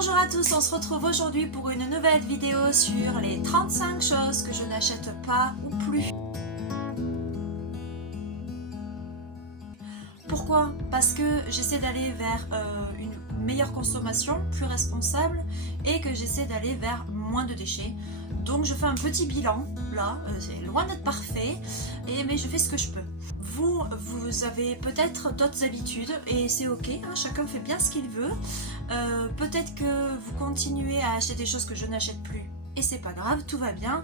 Bonjour à tous, on se retrouve aujourd'hui pour une nouvelle vidéo sur les 35 choses que je n'achète pas ou plus. Pourquoi? Parce que j'essaie d'aller vers une meilleure consommation, plus responsable, et que j'essaie d'aller vers moins de déchets. Donc je fais un petit bilan, là, c'est loin d'être parfait, mais je fais ce que je peux. Vous avez peut-être d'autres habitudes, et c'est ok, hein, chacun fait bien ce qu'il veut. Peut-être que vous continuez à acheter des choses que je n'achète plus, et c'est pas grave, tout va bien.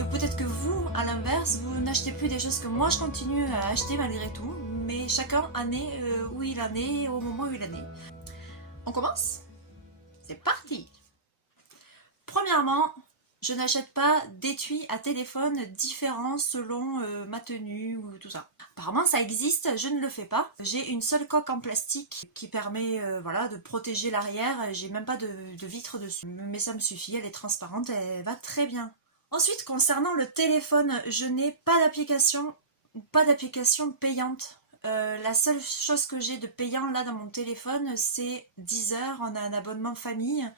Et peut-être que vous, à l'inverse, vous n'achetez plus des choses que moi je continue à acheter malgré tout, mais chacun en est où il en est au moment où il en est. On commence? C'est parti! Premièrement, je n'achète pas d'étui à téléphone différents selon ma tenue ou tout ça. Apparemment ça existe, je ne le fais pas. J'ai une seule coque en plastique qui permet voilà, de protéger l'arrière. J'ai même pas de vitre dessus, mais ça me suffit, elle est transparente, elle va très bien. Ensuite, concernant le téléphone, je n'ai pas d'application payante. La seule chose que j'ai de payant là dans mon téléphone, c'est Deezer. On a un abonnement famille,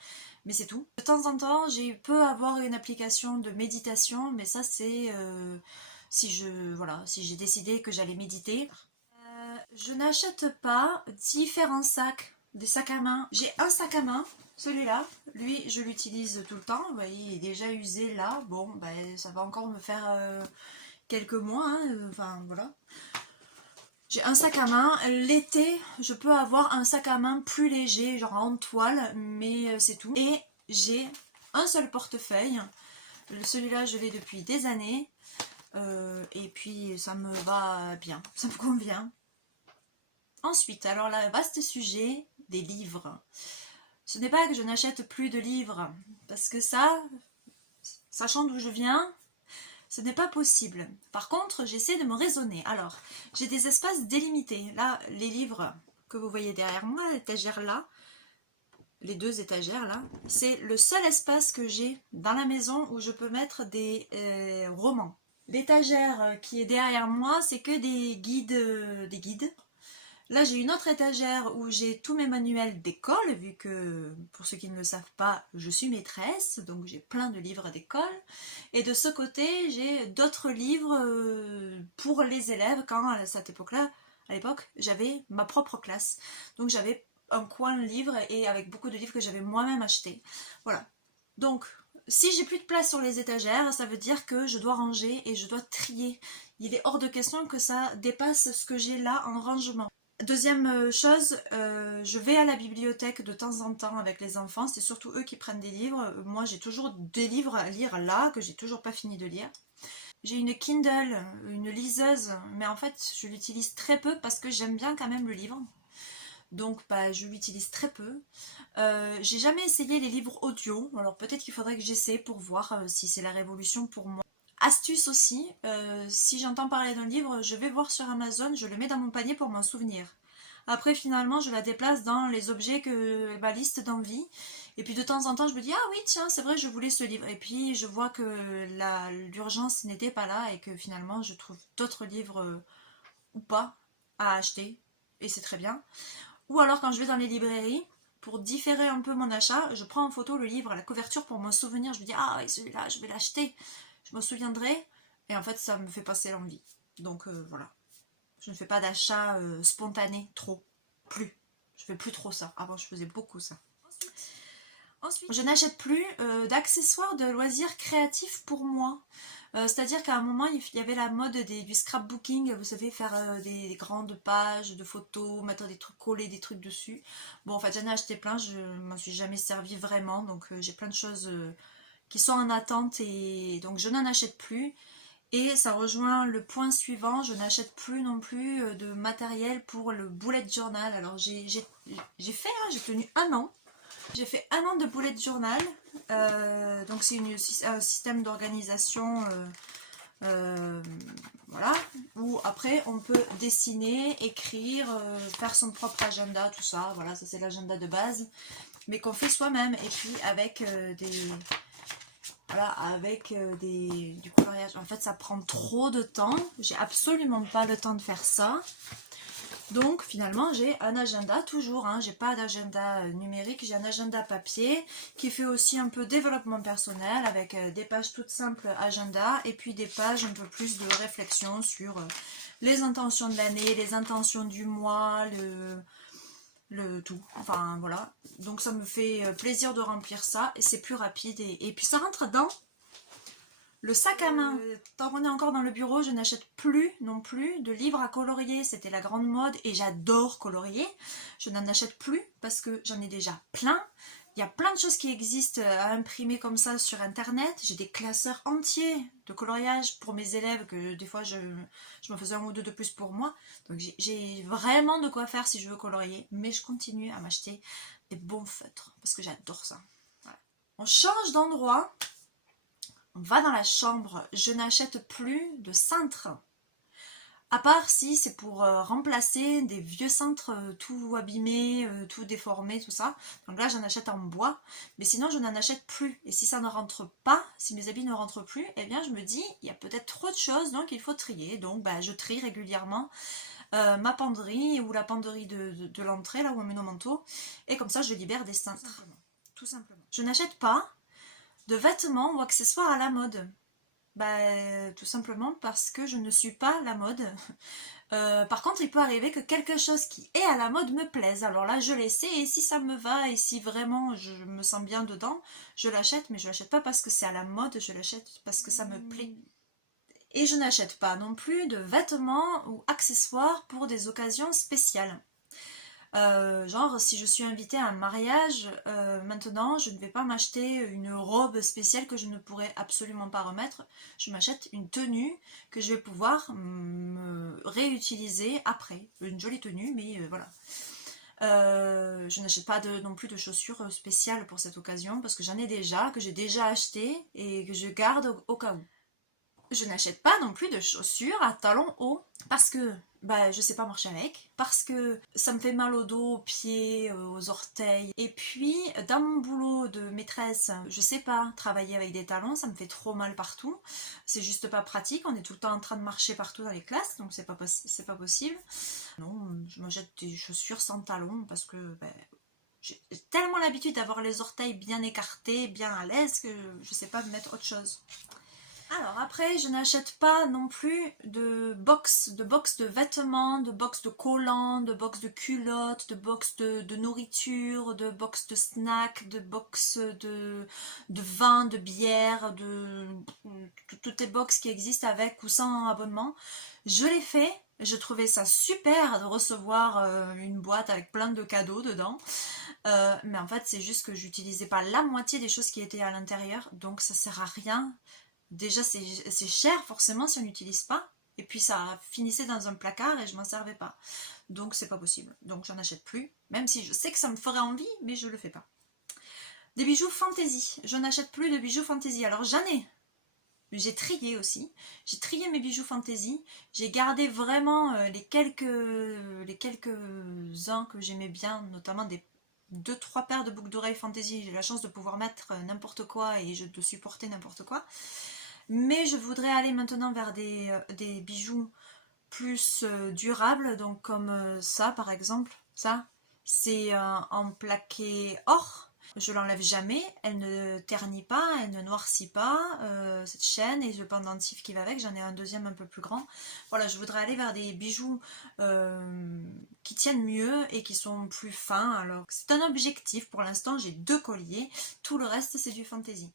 mais c'est tout. De temps en temps, j'ai peux avoir une application de méditation, mais ça c'est si j'ai décidé que j'allais méditer. Je n'achète pas différents sacs, des sacs à main. J'ai un sac à main, celui-là. Lui, je l'utilise tout le temps. Vous voyez, il est déjà usé là. Bon, ben, ça va encore me faire quelques mois. Hein, enfin, voilà. J'ai un sac à main. L'été, je peux avoir un sac à main plus léger, genre en toile, mais c'est tout. Et j'ai un seul portefeuille. Celui-là, je l'ai depuis des années. Et puis, ça me va bien. Ça me convient. Ensuite, alors là, vaste sujet des livres. Ce n'est pas que je n'achète plus de livres, parce que ça, sachant d'où je viens, ce n'est pas possible. Par contre, j'essaie de me raisonner. Alors, j'ai des espaces délimités. Là, les livres que vous voyez derrière moi, l'étagère là, les deux étagères là, c'est le seul espace que j'ai dans la maison où je peux mettre des romans. L'étagère qui est derrière moi, c'est que des guides. Là, j'ai une autre étagère où j'ai tous mes manuels d'école, vu que, pour ceux qui ne le savent pas, je suis maîtresse, donc j'ai plein de livres d'école. Et de ce côté, j'ai d'autres livres pour les élèves, quand à cette époque-là, à l'époque, j'avais ma propre classe. Donc j'avais un coin livre et avec beaucoup de livres que j'avais moi-même achetés. Voilà. Donc, si j'ai plus de place sur les étagères, ça veut dire que je dois ranger et je dois trier. Il est hors de question que ça dépasse ce que j'ai là en rangement. Deuxième chose, je vais à la bibliothèque de temps en temps avec les enfants, c'est surtout eux qui prennent des livres. Moi j'ai toujours des livres à lire là, que j'ai toujours pas fini de lire. J'ai une Kindle, une liseuse, mais en fait je l'utilise très peu parce que j'aime bien quand même le livre. Donc bah, je l'utilise très peu. J'ai jamais essayé les livres audio, alors peut-être qu'il faudrait que j'essaie pour voir si c'est la révolution pour moi. Astuce aussi, si j'entends parler d'un livre, je vais voir sur Amazon, je le mets dans mon panier pour m'en souvenir. Après finalement je la déplace dans les objets que ma liste d'envie. Et puis de temps en temps je me dis ah oui tiens c'est vrai je voulais ce livre. Et puis je vois que l'urgence n'était pas là et que finalement je trouve d'autres livres ou pas à acheter. Et c'est très bien. Ou alors quand je vais dans les librairies, pour différer un peu mon achat, je prends en photo le livre, la couverture pour m'en souvenir. Je me dis ah oui celui-là je vais l'acheter. Je m'en souviendrai, et en fait ça me fait passer l'envie. Donc voilà. Je ne fais pas d'achat spontané, trop. Plus. Je fais plus trop ça. Avant je faisais beaucoup ça. Ensuite je n'achète plus d'accessoires de loisirs créatifs pour moi. C'est-à-dire qu'à un moment il y avait la mode du scrapbooking, vous savez, faire des grandes pages de photos, mettre des trucs, coller des trucs dessus. Bon en fait j'en ai acheté plein, je m'en suis jamais servi vraiment, donc j'ai plein de choses qui sont en attente et donc je n'en achète plus. Et ça rejoint le point suivant, je n'achète plus non plus de matériel pour le bullet journal. Alors j'ai fait, hein, j'ai tenu un an. J'ai fait un an de bullet journal. Donc c'est un système d'organisation voilà, où après on peut dessiner, écrire, faire son propre agenda, tout ça. Voilà, ça c'est l'agenda de base. Mais qu'on fait soi-même et puis avec voilà, avec du coloriage. En fait, ça prend trop de temps. J'ai absolument pas le temps de faire ça. Donc finalement j'ai un agenda toujours, hein. J'ai pas d'agenda numérique, j'ai un agenda papier qui fait aussi un peu développement personnel avec des pages toutes simples agenda et puis des pages un peu plus de réflexion sur les intentions de l'année, les intentions du mois, le tout, enfin voilà. Donc ça me fait plaisir de remplir ça et c'est plus rapide et puis ça rentre dans le sac à main. Tant qu'on est encore dans le bureau, je n'achète plus non plus de livres à colorier. C'était la grande mode et j'adore colorier. Je n'en achète plus parce que j'en ai déjà plein. Il y a plein de choses qui existent à imprimer comme ça sur internet. J'ai des classeurs entiers de coloriage pour mes élèves que des fois je me faisais un ou deux de plus pour moi. Donc j'ai vraiment de quoi faire si je veux colorier. Mais je continue à m'acheter des bons feutres parce que j'adore ça. Voilà. On change d'endroit. On va dans la chambre, je n'achète plus de cintres. À part si c'est pour remplacer des vieux cintres tout abîmés, tout déformés, tout ça. Donc là, j'en achète en bois. Mais sinon, je n'en achète plus. Et si ça ne rentre pas, si mes habits ne rentrent plus, eh bien, je me dis, il y a peut-être trop de choses, donc il faut trier. Donc, bah, je trie régulièrement ma penderie ou la penderie de l'entrée, là où on met nos manteaux. Et comme ça, je libère des cintres. Tout simplement. Je n'achète pas de vêtements ou accessoires à la mode. Bah, tout simplement parce que je ne suis pas la mode. Par contre, il peut arriver que quelque chose qui est à la mode me plaise. Alors là, je l'essaie et si ça me va et si vraiment je me sens bien dedans, je l'achète. Mais je l'achète pas parce que c'est à la mode, je l'achète parce que ça me plaît. Et je n'achète pas non plus de vêtements ou accessoires pour des occasions spéciales. Genre si je suis invitée à un mariage, maintenant je ne vais pas m'acheter une robe spéciale que je ne pourrais absolument pas remettre. Je m'achète une tenue que je vais pouvoir me réutiliser après. Une jolie tenue, mais voilà. Je n'achète pas non plus de chaussures spéciales pour cette occasion parce que j'en ai déjà, que j'ai déjà acheté et que je garde au cas où. Je n'achète pas non plus de chaussures à talons hauts parce que bah, je sais pas marcher avec, parce que ça me fait mal au dos, aux pieds, aux orteils. Et puis, dans mon boulot de maîtresse, je sais pas travailler avec des talons, ça me fait trop mal partout. C'est juste pas pratique, on est tout le temps en train de marcher partout dans les classes, donc c'est pas possible. Non, je m'achète des chaussures sans talons parce que bah, j'ai tellement l'habitude d'avoir les orteils bien écartés, bien à l'aise, que je sais pas me mettre autre chose. Alors après, je n'achète pas non plus de box de vêtements, de box de collants, de box de culottes, de box de nourriture, de box de snacks, de box de vin, de bière, de toutes les box qui existent avec ou sans abonnement. Je l'ai fait, je trouvais ça super de recevoir une boîte avec plein de cadeaux dedans. Mais en fait, c'est juste que j'utilisais pas la moitié des choses qui étaient à l'intérieur, donc ça sert à rien. Déjà, c'est cher forcément si on n'utilise pas. Et puis ça finissait dans un placard et je m'en servais pas. Donc c'est pas possible. Donc j'en achète plus. Même si je sais que ça me ferait envie, mais je le fais pas. Des bijoux fantaisie. Je n'achète plus de bijoux fantaisie. Alors j'en ai. J'ai trié aussi. J'ai trié mes bijoux fantaisie. J'ai gardé vraiment les quelques-uns que j'aimais bien, notamment des 2-3 paires de boucles d'oreilles fantaisie. J'ai la chance de pouvoir mettre n'importe quoi et de supporter n'importe quoi. Mais je voudrais aller maintenant vers des bijoux plus durables, donc comme ça par exemple. Ça, c'est en plaqué or. Je l'enlève jamais, elle ne ternit pas, elle ne noircit pas, cette chaîne et le pendentif qui va avec, j'en ai un deuxième un peu plus grand. Voilà, je voudrais aller vers des bijoux qui tiennent mieux et qui sont plus fins. Alors, c'est un objectif pour l'instant, j'ai 2 colliers, tout le reste c'est du fantaisie.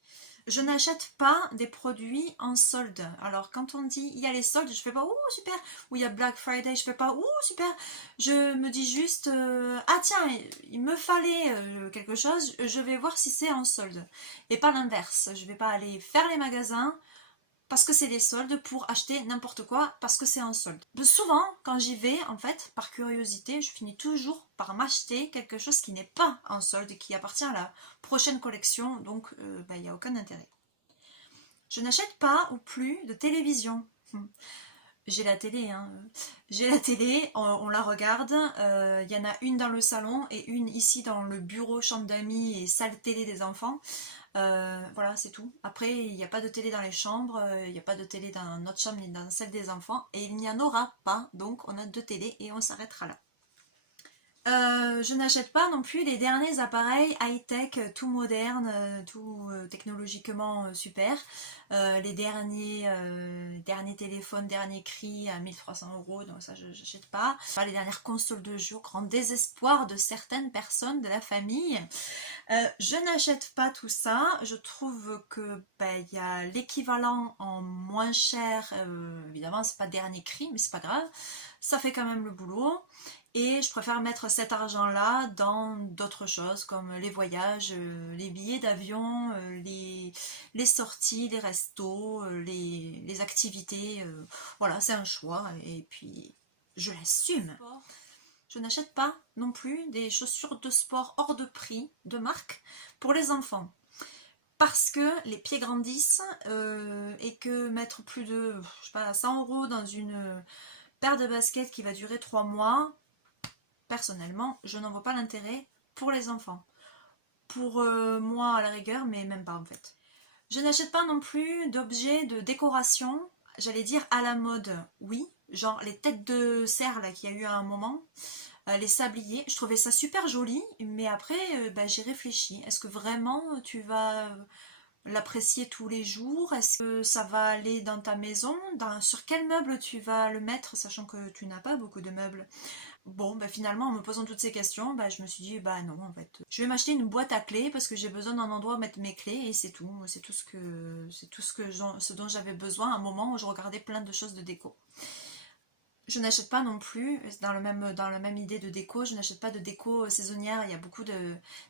Je n'achète pas des produits en solde. Alors quand on dit il y a les soldes, je fais pas ouh super, ou il y a Black Friday, je fais pas ouh super. Je me dis juste ah tiens, il me fallait quelque chose, je vais voir si c'est en solde. Et pas l'inverse, je vais pas aller faire les magasins parce que c'est des soldes pour acheter n'importe quoi parce que c'est en solde. Souvent, quand j'y vais, en fait, par curiosité, je finis toujours par m'acheter quelque chose qui n'est pas en solde et qui appartient à la prochaine collection, donc il n'y a aucun intérêt. Je n'achète pas ou plus de télévision. J'ai la télé, hein. J'ai la télé, on la regarde, y en a une dans le salon et une ici dans le bureau, chambre d'amis et salle télé des enfants. Voilà, c'est tout. Après, il n'y a pas de télé dans les chambres, il n'y a pas de télé dans notre chambre ni dans celle des enfants, et il n'y en aura pas, donc on a 2 télés et on s'arrêtera là. Je n'achète pas non plus les derniers appareils high-tech, tout moderne, tout technologiquement super. Les derniers téléphones, derniers cris à 1 300 €, donc ça je n'achète pas. Pas les dernières consoles de jeux, grand désespoir de certaines personnes de la famille. Je n'achète pas tout ça. Je trouve que y a l'équivalent en moins cher. Évidemment, c'est pas dernier cri, mais c'est pas grave. Ça fait quand même le boulot. Et je préfère mettre cet argent-là dans d'autres choses comme les voyages, les billets d'avion, les sorties, les restos, les activités. Voilà, c'est un choix et puis je l'assume. Je n'achète pas non plus des chaussures de sport hors de prix, de marque, pour les enfants. Parce que les pieds grandissent et que mettre plus de, je sais pas, 100 € dans une paire de baskets qui va durer 3 mois, personnellement, je n'en vois pas l'intérêt pour les enfants. Pour moi, à la rigueur, mais même pas en fait. Je n'achète pas non plus d'objets de décoration, j'allais dire à la mode, oui, genre les têtes de cerf là qu'il y a eu à un moment, les sabliers, je trouvais ça super joli, mais après j'ai réfléchi, est-ce que vraiment tu vas l'apprécier tous les jours? Est-ce que ça va aller dans ta maison? Sur quel meuble tu vas le mettre, sachant que tu n'as pas beaucoup de meubles? Bon, finalement, en me posant toutes ces questions, je me suis dit, non, en fait, je vais m'acheter une boîte à clés parce que j'ai besoin d'un endroit où mettre mes clés et c'est tout. C'est tout ce dont j'avais besoin à un moment où je regardais plein de choses de déco. Je n'achète pas non plus, dans la même idée de déco, je n'achète pas de déco saisonnière. Il y a beaucoup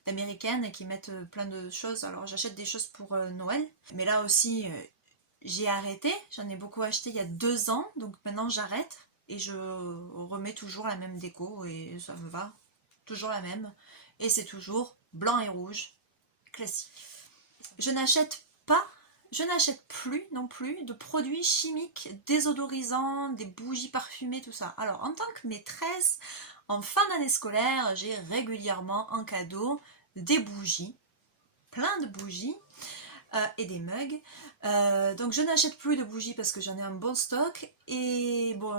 d'américaines qui mettent plein de choses. Alors j'achète des choses pour Noël. Mais là aussi, j'ai arrêté. J'en ai beaucoup acheté il y a 2 ans. Donc maintenant j'arrête. Et je remets toujours la même déco. Et ça me va. Toujours la même. Et c'est toujours blanc et rouge. Classique. Je n'achète plus non plus de produits chimiques désodorisants, des bougies parfumées, tout ça. Alors en tant que maîtresse, en fin d'année scolaire, j'ai régulièrement en cadeau des bougies, plein de bougies et des mugs. Donc je n'achète plus de bougies parce que j'en ai un bon stock et bon,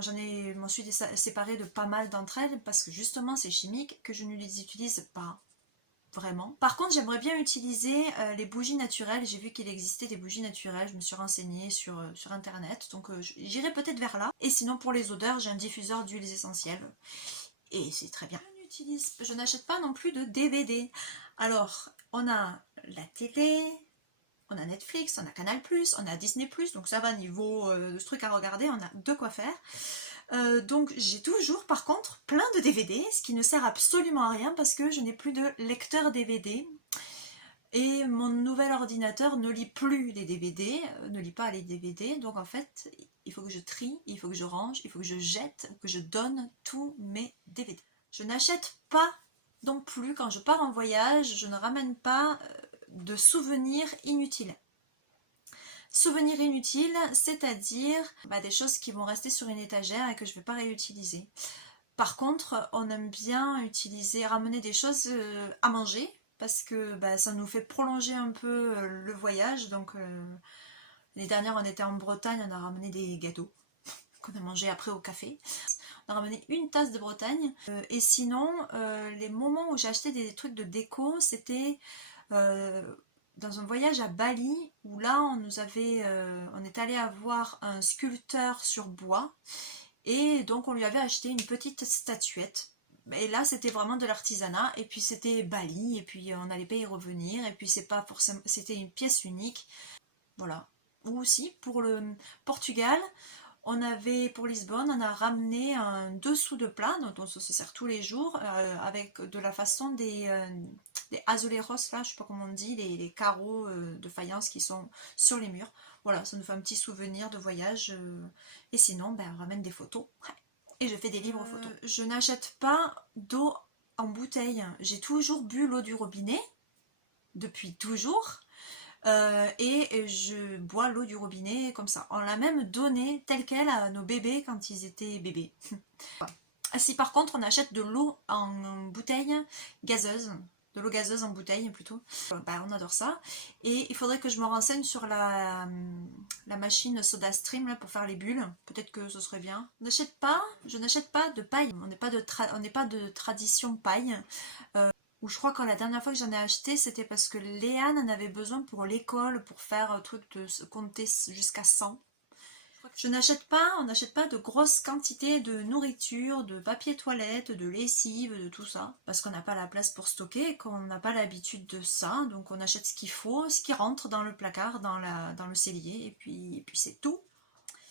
m'en suis séparée de pas mal d'entre elles parce que justement c'est chimique, que je ne les utilise pas vraiment. Par contre, j'aimerais bien utiliser les bougies naturelles. J'ai vu qu'il existait des bougies naturelles. Je me suis renseignée sur internet. Donc j'irai peut-être vers là. Et sinon, pour les odeurs, j'ai un diffuseur d'huiles essentielles. Et c'est très bien. Je n'achète pas non plus de DVD. Alors, on a la télé, on a Netflix, on a Canal+, on a Disney+. Donc ça va, niveau de ce truc à regarder, on a de quoi faire. Donc j'ai toujours par contre plein de DVD, ce qui ne sert absolument à rien parce que je n'ai plus de lecteur DVD et mon nouvel ordinateur ne lit plus les DVD, ne lit pas les DVD, donc en fait il faut que je trie, il faut que je range, il faut que je jette, que je donne tous mes DVD. Je n'achète pas non plus, quand je pars en voyage, je ne ramène pas de souvenirs inutiles. Souvenirs inutiles, c'est-à-dire des choses qui vont rester sur une étagère et que je ne vais pas réutiliser. Par contre, on aime bien ramener des choses à manger parce que ça nous fait prolonger un peu le voyage. Donc l'année dernière, on était en Bretagne, on a ramené des gâteaux qu'on a mangé après au café. On a ramené une tasse de Bretagne. Et sinon, les moments où j'ai acheté des trucs de déco, c'était dans un voyage à Bali où là on est allé voir un sculpteur sur bois et donc on lui avait acheté une petite statuette. Et là c'était vraiment de l'artisanat et puis c'était Bali et puis on n'allait pas y revenir et puis c'est pas forcément, c'était une pièce unique. Voilà. Ou aussi pour le Portugal, pour Lisbonne, on a ramené un dessous de plat dont on se sert tous les jours avec de la façon des azuleros, là, je sais pas comment on dit, les carreaux de faïence qui sont sur les murs. Voilà, ça nous fait un petit souvenir de voyage. Et sinon, on ramène des photos. Et je fais des livres photos. Je n'achète pas d'eau en bouteille. J'ai toujours bu l'eau du robinet, depuis toujours. Et je bois l'eau du robinet comme ça. On l'a même donnée telle quelle à nos bébés quand ils étaient bébés. Si par contre on achète de l'eau en bouteille gazeuse, de l'eau gazeuse en bouteille plutôt. Bah, on adore ça. Et il faudrait que je me renseigne sur la machine SodaStream là, pour faire les bulles. Peut-être que ce serait bien. Je n'achète pas de paille. On n'est pas de tradition paille. Ou je crois que la dernière fois que j'en ai acheté, c'était parce que Léane en avait besoin pour l'école, pour faire un truc de compter jusqu'à 100. On n'achète pas de grosses quantités de nourriture, de papier toilette, de lessive, de tout ça, parce qu'on n'a pas la place pour stocker, qu'on n'a pas l'habitude de ça, donc on achète ce qu'il faut, ce qui rentre dans le placard, dans le cellier, et puis c'est tout.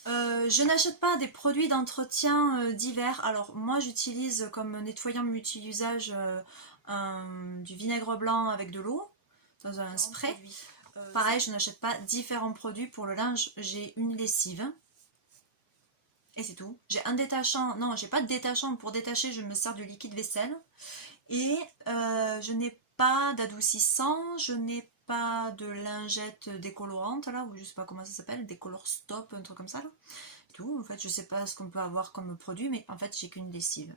Je n'achète pas des produits d'entretien divers. Alors moi j'utilise comme nettoyant multi-usage du vinaigre blanc avec de l'eau dans un spray. Pareil, je n'achète pas différents produits pour le linge. J'ai une lessive et c'est tout. J'ai un détachant. Non, j'ai pas de détachant. Pour détacher, je me sers du liquide vaisselle. Et je n'ai pas d'adoucissant. Je n'ai pas de lingette décolorante là, ou je sais pas comment ça s'appelle, décolore stop, un truc comme ça là. Tout. En fait, je sais pas ce qu'on peut avoir comme produit, mais en fait, j'ai qu'une lessive.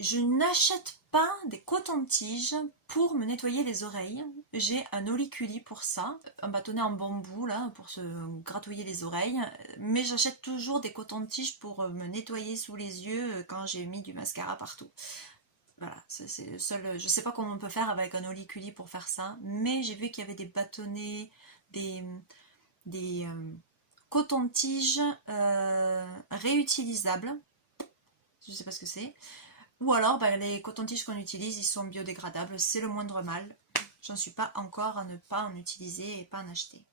Je n'achète pas des cotons-tiges pour me nettoyer les oreilles. J'ai un oliculi pour ça, un bâtonnet en bambou là pour se gratouiller les oreilles. Mais j'achète toujours des cotons-tiges pour me nettoyer sous les yeux quand j'ai mis du mascara partout. Voilà, c'est le seul. Je sais pas comment on peut faire avec un oliculi pour faire ça, mais j'ai vu qu'il y avait des bâtonnets, des cotons-tiges réutilisables. Je sais pas ce que c'est. Ou alors, les cotons-tiges qu'on utilise, ils sont biodégradables, c'est le moindre mal. J'en suis pas encore à ne pas en utiliser et pas en acheter.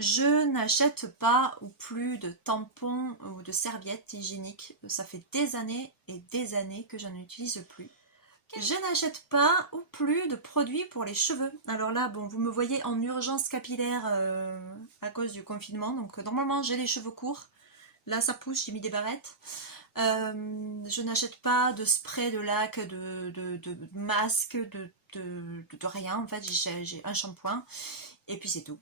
Je n'achète pas ou plus de tampons ou de serviettes hygiéniques. Ça fait des années et des années que je n'en utilise plus. Je n'achète pas ou plus de produits pour les cheveux. Alors là, bon, vous me voyez en urgence capillaire à cause du confinement. Donc normalement, j'ai les cheveux courts. Là, ça pousse, j'ai mis des barrettes. Je n'achète pas de spray, de lac, de masque, de rien. En fait, j'ai un shampoing et puis c'est tout.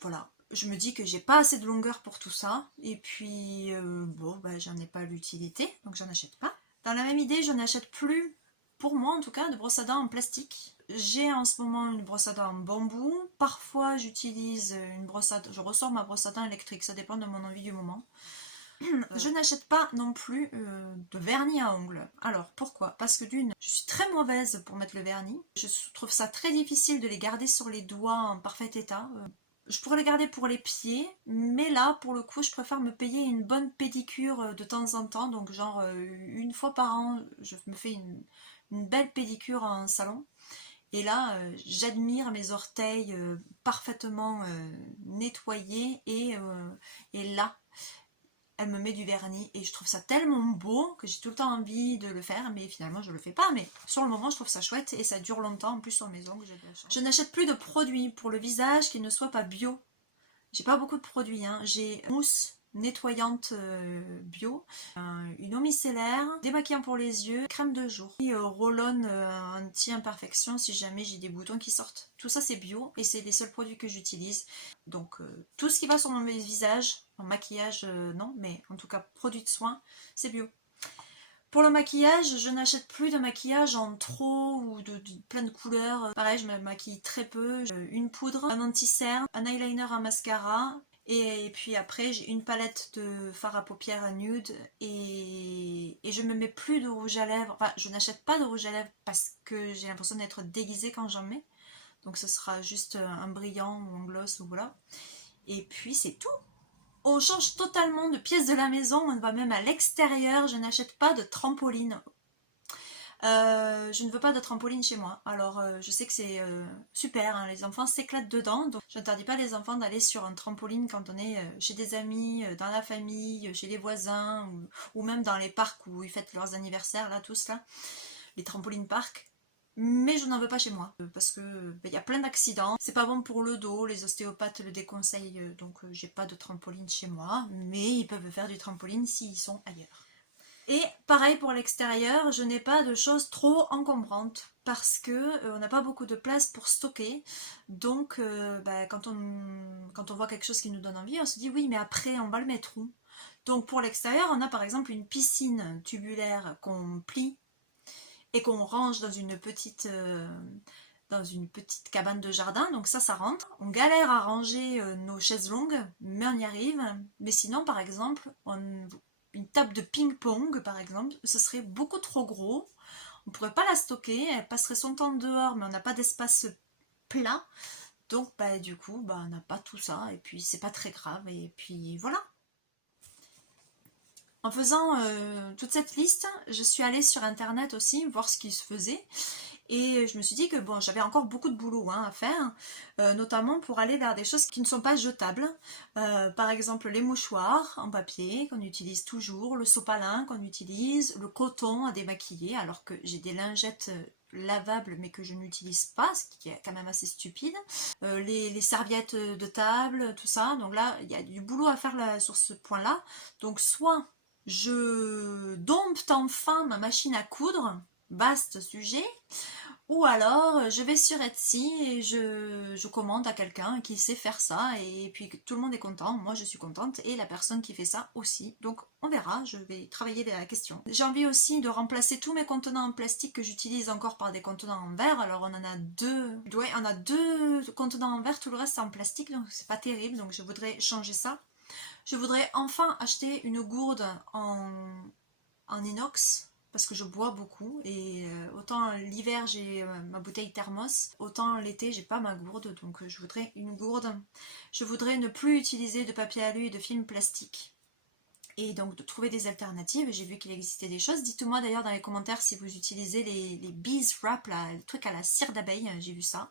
Voilà. Je me dis que j'ai pas assez de longueur pour tout ça. Et puis, bon, j'en ai pas l'utilité, donc j'en achète pas. Dans la même idée, je n'achète plus, pour moi en tout cas, de brosse à dents en plastique. J'ai en ce moment une brosse à dents en bambou. Parfois, j'utilise une brosse à dents. Je ressors ma brosse à dents électrique, ça dépend de mon envie du moment. Je n'achète pas non plus de vernis à ongles. Alors pourquoi? Parce que d'une, je suis très mauvaise pour mettre le vernis. Je trouve ça très difficile de les garder sur les doigts en parfait état. Je pourrais les garder pour les pieds, mais là pour le coup je préfère me payer une bonne pédicure de temps en temps. Donc genre une fois par an je me fais une belle pédicure en salon. Et là, j'admire mes orteils parfaitement nettoyés et là, elle me met du vernis et je trouve ça tellement beau que j'ai tout le temps envie de le faire, mais finalement je le fais pas. Mais sur le moment je trouve ça chouette et ça dure longtemps en plus sur mes ongles. Je n'achète plus de produits pour le visage qui ne soient pas bio. J'ai pas beaucoup de produits, hein. J'ai mousse nettoyante bio, une eau micellaire, démaquillant pour les yeux, crème de jour, roll-on anti-imperfection si jamais j'ai des boutons qui sortent. Tout ça c'est bio et c'est les seuls produits que j'utilise. Donc tout ce qui va sur mon visage, en maquillage non, mais en tout cas produits de soins, c'est bio. Pour le maquillage, je n'achète plus de maquillage en trop ou de plein de couleurs. Pareil, je me maquille très peu. Une poudre, un anti-cerne, un eyeliner, un mascara. Et puis après, j'ai une palette de fard à paupières nude et je me mets plus de rouge à lèvres. Enfin, je n'achète pas de rouge à lèvres parce que j'ai l'impression d'être déguisée quand j'en mets. Donc ce sera juste un brillant ou un gloss ou voilà. Et puis c'est tout. On change totalement de pièce de la maison, on va même à l'extérieur. Je n'achète pas de trampoline. Je ne veux pas de trampoline chez moi. Alors je sais que c'est super, hein, les enfants s'éclatent dedans. Donc je n'interdis pas les enfants d'aller sur un trampoline quand on est chez des amis, dans la famille, chez les voisins, ou même dans les parcs où ils fêtent leurs anniversaires, là, tous là. Les trampolines parcs. Mais je n'en veux pas chez moi parce que y a plein d'accidents. C'est pas bon pour le dos, les ostéopathes le déconseillent, donc j'ai pas de trampoline chez moi. Mais ils peuvent faire du trampoline s'ils sont ailleurs. Et pareil pour l'extérieur, je n'ai pas de choses trop encombrantes parce que on n'a pas beaucoup de place pour stocker. Donc quand on voit quelque chose qui nous donne envie, on se dit oui mais après on va le mettre où? Donc pour l'extérieur, on a par exemple une piscine tubulaire qu'on plie et qu'on range dans une petite cabane de jardin, donc ça rentre. On galère à ranger nos chaises longues, mais on y arrive. Mais sinon, par exemple, une table de ping-pong, par exemple, ce serait beaucoup trop gros. On ne pourrait pas la stocker, elle passerait son temps dehors, mais on n'a pas d'espace plat. Donc, bah, du coup, bah, on n'a pas tout ça, et puis c'est pas très grave, et puis voilà. En faisant toute cette liste, je suis allée sur internet aussi voir ce qui se faisait et je me suis dit que bon, j'avais encore beaucoup de boulot à faire, notamment pour aller vers des choses qui ne sont pas jetables. Par exemple les mouchoirs en papier qu'on utilise toujours, le sopalin qu'on utilise, le coton à démaquiller alors que j'ai des lingettes lavables mais que je n'utilise pas, ce qui est quand même assez stupide, les serviettes de table, tout ça. Donc là, il y a du boulot à faire là, sur ce point-là. Donc soit je dompte enfin ma machine à coudre, vaste sujet, ou alors je vais sur Etsy et je commande à quelqu'un qui sait faire ça et puis tout le monde est content, moi je suis contente et la personne qui fait ça aussi. Donc on verra, je vais travailler la question. J'ai envie aussi de remplacer tous mes contenants en plastique que j'utilise encore par des contenants en verre. Alors on en a deux, ouais, on a deux contenants en verre, tout le reste c'est en plastique donc c'est pas terrible, donc je voudrais changer ça. Je voudrais enfin acheter une gourde en inox parce que je bois beaucoup et autant l'hiver j'ai ma bouteille thermos, autant l'été j'ai pas ma gourde, donc je voudrais une gourde. Je voudrais ne plus utiliser de papier alu et de film plastique et donc de trouver des alternatives. J'ai vu qu'il existait des choses. Dites-moi d'ailleurs dans les commentaires si vous utilisez les bees wrap, là, les trucs à la cire d'abeille, j'ai vu ça.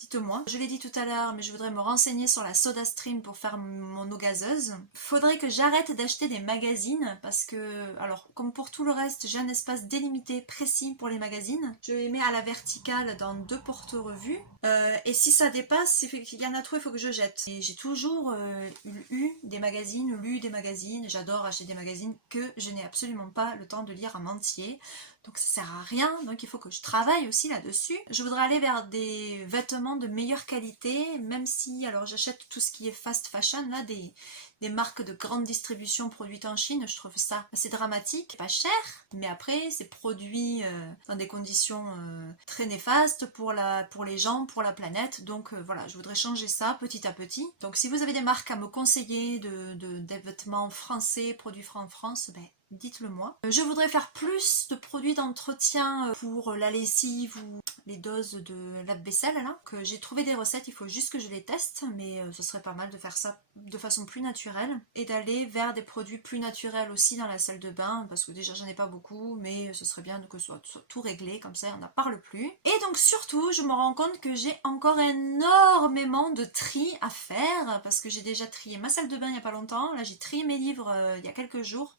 Dites-moi. Je l'ai dit tout à l'heure, mais je voudrais me renseigner sur la SodaStream pour faire mon eau gazeuse. Faudrait que j'arrête d'acheter des magazines parce que, alors, comme pour tout le reste, j'ai un espace délimité précis pour les magazines. Je les mets à la verticale dans 2 porte-revues. Et si ça dépasse, il y en a trop, il faut que je jette. Et j'ai toujours lu des magazines. J'adore acheter des magazines que je n'ai absolument pas le temps de lire en entier. Donc ça sert à rien, donc il faut que je travaille aussi là-dessus. Je voudrais aller vers des vêtements de meilleure qualité, même si, alors j'achète tout ce qui est fast fashion, là, des marques de grande distribution produites en Chine, je trouve ça assez dramatique, pas cher, mais après c'est produit dans des conditions très néfastes pour les gens, pour la planète, donc voilà, je voudrais changer ça petit à petit. Donc si vous avez des marques à me conseiller des vêtements français, produits en France, ben dites-le moi. Je voudrais faire plus de produits d'entretien pour la lessive ou les doses de lave-vaisselle là. Que j'ai trouvé des recettes, il faut juste que je les teste, mais ce serait pas mal de faire ça de façon plus naturelle et d'aller vers des produits plus naturels aussi dans la salle de bain parce que déjà j'en ai pas beaucoup, mais ce serait bien que ce soit tout réglé, comme ça on n'en parle plus. Et donc surtout, je me rends compte que j'ai encore énormément de tri à faire parce que j'ai déjà trié ma salle de bain il y a pas longtemps, là j'ai trié mes livres il y a quelques jours.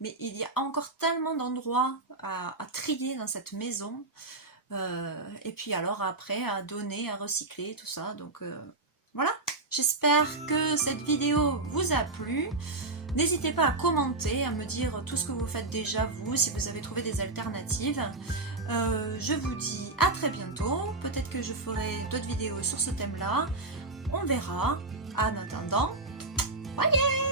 Mais il y a encore tellement d'endroits à trier dans cette maison. Et puis alors après, à donner, à recycler, tout ça. Donc voilà. J'espère que cette vidéo vous a plu. N'hésitez pas à commenter, à me dire tout ce que vous faites déjà vous, si vous avez trouvé des alternatives. Je vous dis à très bientôt. Peut-être que je ferai d'autres vidéos sur ce thème-là. On verra. En attendant, bye!